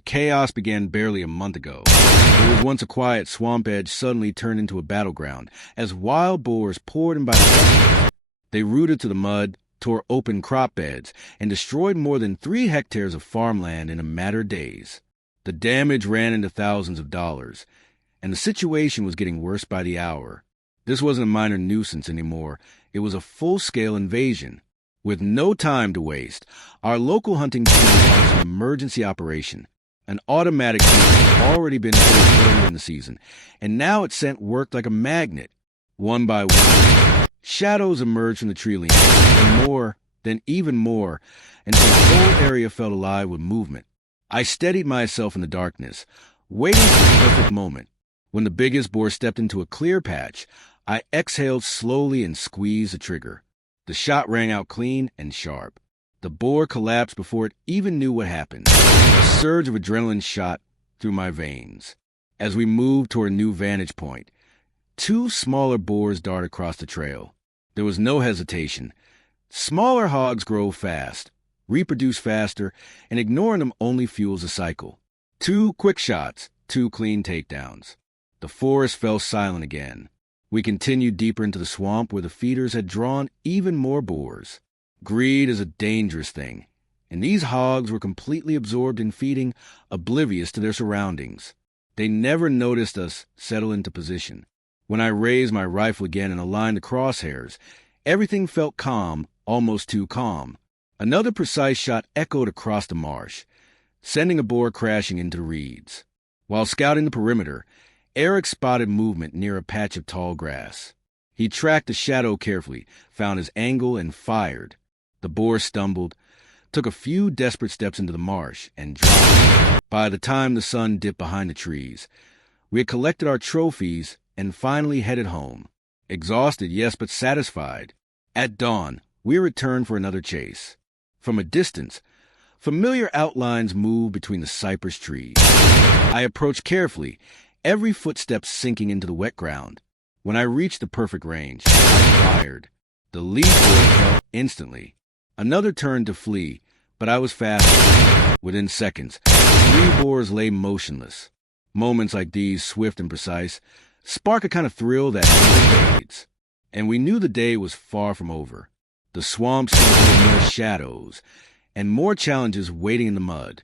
The chaos began barely a month ago. What was once a quiet swamp edge suddenly turned into a battleground as wild boars poured in by the dozens. They rooted to the mud, tore open crop beds, and destroyed more than 3 hectares of farmland in a matter of days. The damage ran into thousands of dollars, and the situation was getting worse by the hour. This wasn't a minor nuisance anymore. It was a full-scale invasion. With no time to waste, our local hunting team launched an emergency operation. An automatic team had already been placed earlier in the season, and now it sent work like a magnet. One by one, shadows emerged from the tree limbs, and more, then even more, until the whole area felt alive with movement. I steadied myself in the darkness, waiting for the perfect moment. When the biggest boar stepped into a clear patch, I exhaled slowly and squeezed the trigger. The shot rang out clean and sharp. The boar collapsed before it even knew what happened. A surge of adrenaline shot through my veins. As we moved toward a new vantage point, 2 smaller boars darted across the trail. There was no hesitation. Smaller hogs grow fast, reproduce faster, and ignoring them only fuels the cycle. 2 quick shots, 2 clean takedowns. The forest fell silent again. We continued deeper into the swamp where the feeders had drawn even more boars. Greed is a dangerous thing, and these hogs were completely absorbed in feeding, oblivious to their surroundings. They never noticed us settle into position. When I raised my rifle again and aligned the crosshairs, everything felt calm, almost too calm. Another precise shot echoed across the marsh, sending a boar crashing into the reeds. While scouting the perimeter, Eric spotted movement near a patch of tall grass. He tracked the shadow carefully, found his angle, and fired. The boar stumbled, took a few desperate steps into the marsh, and dropped. By the time the sun dipped behind the trees, we had collected our trophies and finally headed home. Exhausted, yes, but satisfied. At dawn, we returned for another chase. From a distance, familiar outlines moved between the cypress trees. I approached carefully, every footstep sinking into the wet ground. When I reached the perfect range, I fired. The lead boar fell instantly. Another turned to flee, but I was faster. Within seconds, 3 boars lay motionless. Moments like these, swift and precise, spark a kind of thrill that never fades. And we knew the day was far from over. The swamp still had more shadows, and more challenges waiting in the mud.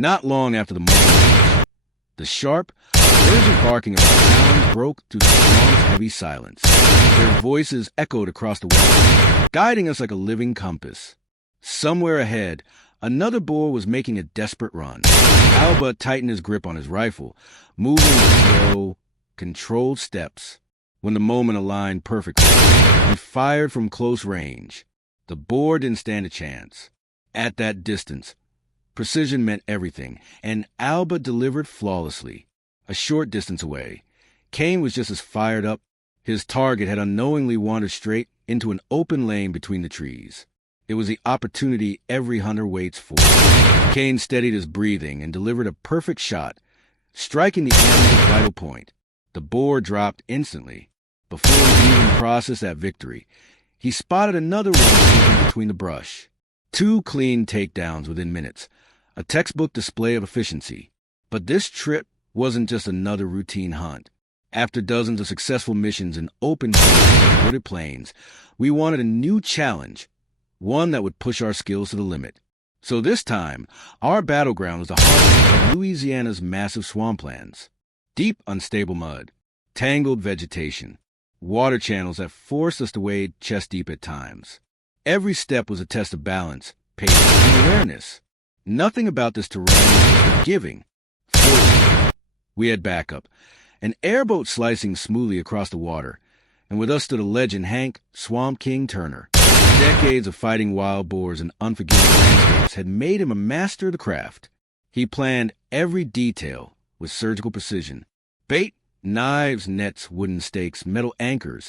Not long after the morning, the sharp, urgent barking of the hounds broke through the swamp's heavy silence. Their voices echoed across the wetlands, guiding us like a living compass. Somewhere ahead, another boar was making a desperate run. Alba tightened his grip on his rifle, moving with slow, controlled steps. When the moment aligned perfectly, he fired from close range. The boar didn't stand a chance. At that distance, precision meant everything, and Alba delivered flawlessly. A short distance away, Kane was just as fired up. His target had unknowingly wandered straight into an open lane between the trees. It was the opportunity every hunter waits for. Kane steadied his breathing and delivered a perfect shot, striking the animal's vital point. The boar dropped instantly. Before he could even process that victory, he spotted another one slipping between the brush. 2 clean takedowns within minutes, a textbook display of efficiency. But this trip wasn't just another routine hunt. After dozens of successful missions in open fields and wooded plains, we wanted a new challenge, one that would push our skills to the limit. So this time, our battleground was the heart of Louisiana's massive swamplands. Deep, unstable mud, tangled vegetation, water channels that forced us to wade chest-deep at times. Every step was a test of balance, patience, and awareness. Nothing about this terrain was forgiving. Fortunately, we had backup, an airboat slicing smoothly across the water, and with us stood a legend, Hank "Swamp King" Turner. Decades of fighting wild boars and unforgiving landscapes had made him a master of the craft. He planned every detail with surgical precision. Bait, knives, nets, wooden stakes, metal anchors.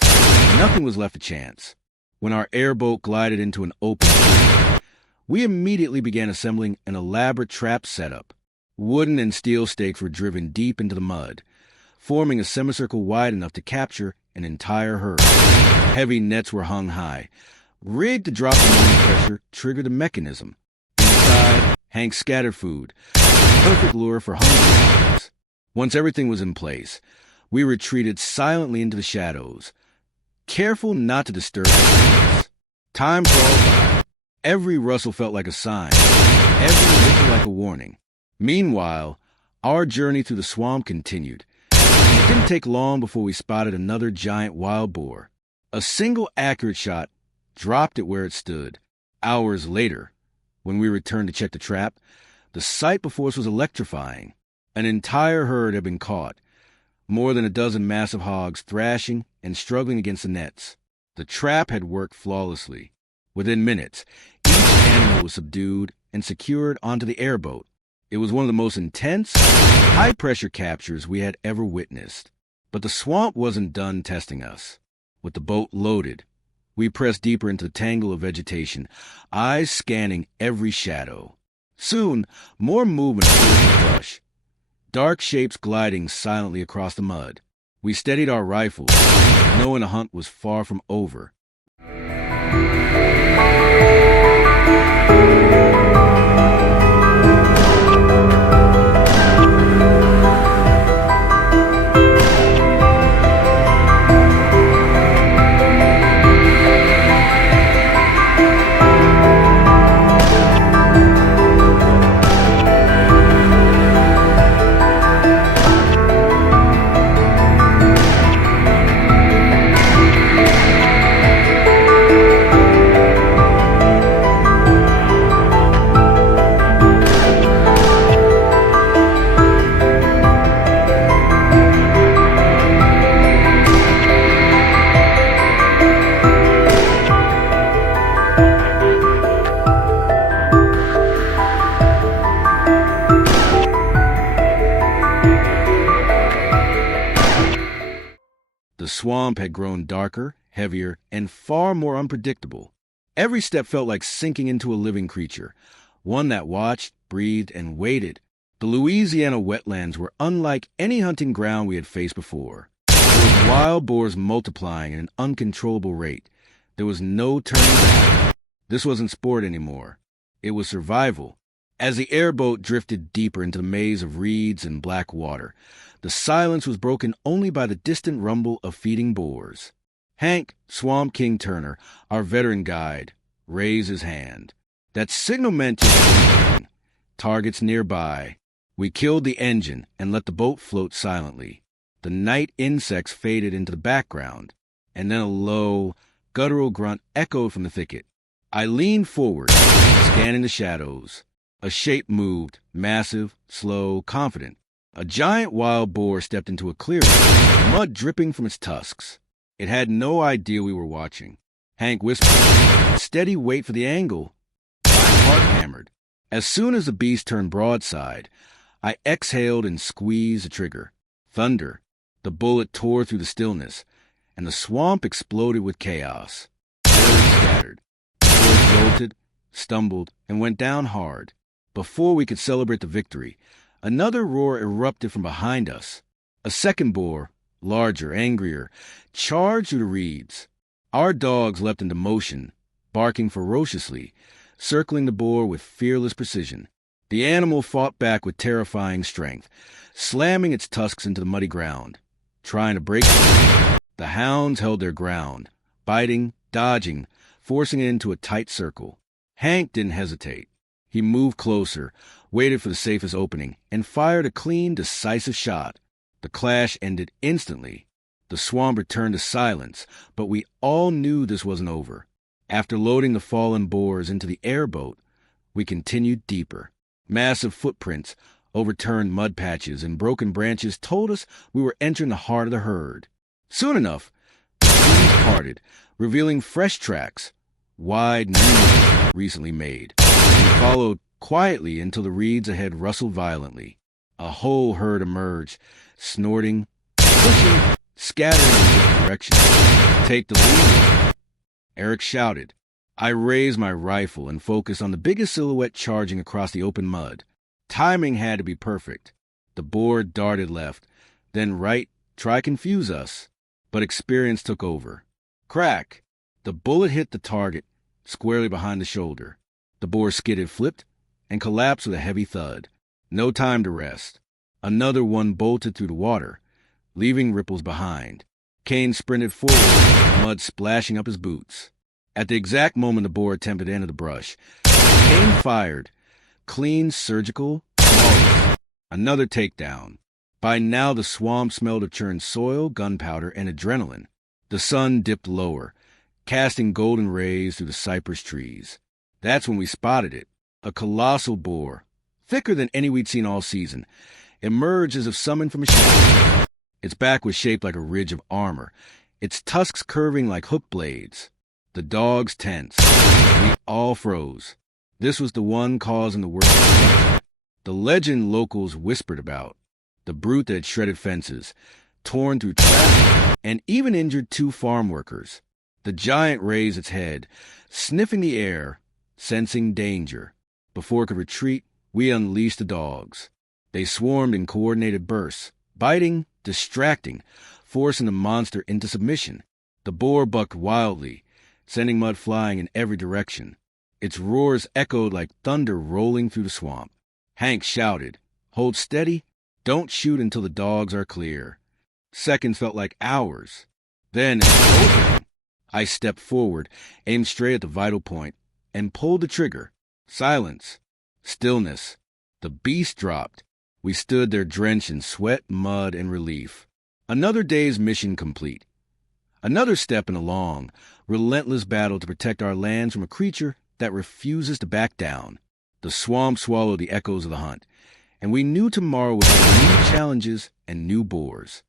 Nothing was left to chance. When our airboat glided into an open field, we immediately began assembling an elaborate trap setup. Wooden and steel stakes were driven deep into the mud, forming a semicircle wide enough to capture an entire herd. Heavy nets were hung high, rigged to drop the moment pressure triggered the mechanism. Inside, Hank scattered food, a perfect lure for hungry hogs. Once everything was in place, we retreated silently into the shadows, careful not to disturb the silence. Time crawled by. Every rustle felt like a sign, every whistle like a warning. Meanwhile, our journey through the swamp continued. It didn't take long before we spotted another giant wild boar. A single accurate shot dropped it where it stood. Hours later, when we returned to check the trap, the sight before us was electrifying. An entire herd had been caught, more than a dozen massive hogs thrashing and struggling against the nets. The trap had worked flawlessly. Within minutes, each animal was subdued and secured onto the airboat. It was one of the most intense, high-pressure captures we had ever witnessed. But the swamp wasn't done testing us. With the boat loaded, we pressed deeper into the tangle of vegetation, eyes scanning every shadow. Soon, more movement appeared in the brush, dark shapes gliding silently across the mud. We steadied our rifles, knowing the hunt was far from over. The swamp had grown darker, heavier, and far more unpredictable. Every step felt like sinking into a living creature, one that watched, breathed, and waited. The Louisiana wetlands were unlike any hunting ground we had faced before. There was wild boars multiplying at an uncontrollable rate. There was no turning back. This wasn't sport anymore. It was survival. As the airboat drifted deeper into the maze of reeds and black water, the silence was broken only by the distant rumble of feeding boars. Hank "Swamp King" Turner, our veteran guide, raised his hand. That signal meant just one thing: targets nearby. We killed the engine and let the boat float silently. The night insects faded into the background, and then a low, guttural grunt echoed from the thicket. I leaned forward, scanning the shadows. A shape moved, massive, slow, confident. A giant wild boar stepped into a clearing, mud dripping from its tusks. It had no idea we were watching. Hank whispered, "Steady, wait for the angle." My heart hammered. As soon as the beast turned broadside, I exhaled and squeezed the trigger. Thunder. The bullet tore through the stillness, and the swamp exploded with chaos. Birds scattered. The boar jolted, stumbled, and went down hard. Before we could celebrate the victory, another roar erupted from behind us. A second boar, larger, angrier, charged through the reeds. Our dogs leapt into motion, barking ferociously, circling the boar with fearless precision. The animal fought back with terrifying strength, slamming its tusks into the muddy ground, trying to break free. The hounds held their ground, biting, dodging, forcing it into a tight circle. Hank didn't hesitate. He moved closer, waited for the safest opening, and fired a clean, decisive shot. The clash ended instantly. The swamp returned to silence, but we all knew this wasn't over. After loading the fallen boars into the airboat, we continued deeper. Massive footprints, overturned mud patches, and broken branches told us we were entering the heart of the herd. Soon enough, the trees parted, revealing fresh tracks, wide new ones recently made. We followed quietly until the reeds ahead rustled violently. A whole herd emerged, snorting, pushing, scattering in different directions. "Take the lead," Eric shouted. I raised my rifle and focused on the biggest silhouette charging across the open mud. Timing had to be perfect. The boar darted left, then right, try confuse us, but experience took over. Crack! The bullet hit the target, squarely behind the shoulder. The boar skidded, flipped, and collapsed with a heavy thud. No time to rest. Another one bolted through the water, leaving ripples behind. Kane sprinted forward, mud splashing up his boots. At the exact moment the boar attempted to enter the brush, Kane fired. Clean, surgical, flawless. Another takedown. By now the swamp smelled of churned soil, gunpowder, and adrenaline. The sun dipped lower, casting golden rays through the cypress trees. That's when we spotted it. A colossal boar, thicker than any we'd seen all season, emerged as if summoned from a shadow. Its back was shaped like a ridge of armor, its tusks curving like hook blades. The dogs tensed. We all froze. This was the one causing the worst destruction. The legend locals whispered about. The brute that had shredded fences, torn through traffic, and even injured 2 farm workers. The giant raised its head, sniffing the air, sensing danger. Before it could retreat, we unleashed the dogs. They swarmed in coordinated bursts, biting, distracting, forcing the monster into submission. The boar bucked wildly, sending mud flying in every direction. Its roars echoed like thunder rolling through the swamp. Hank shouted, "Hold steady. Don't shoot until the dogs are clear." Seconds felt like hours. Then, in an opening, I stepped forward, aimed straight at the vital point, and pulled the trigger. Silence. Stillness. The beast dropped. We stood there drenched in sweat, mud, and relief. Another day's mission complete. Another step in a long, relentless battle to protect our lands from a creature that refuses to back down. The swamp swallowed the echoes of the hunt, and we knew tomorrow would bring new challenges and new boars.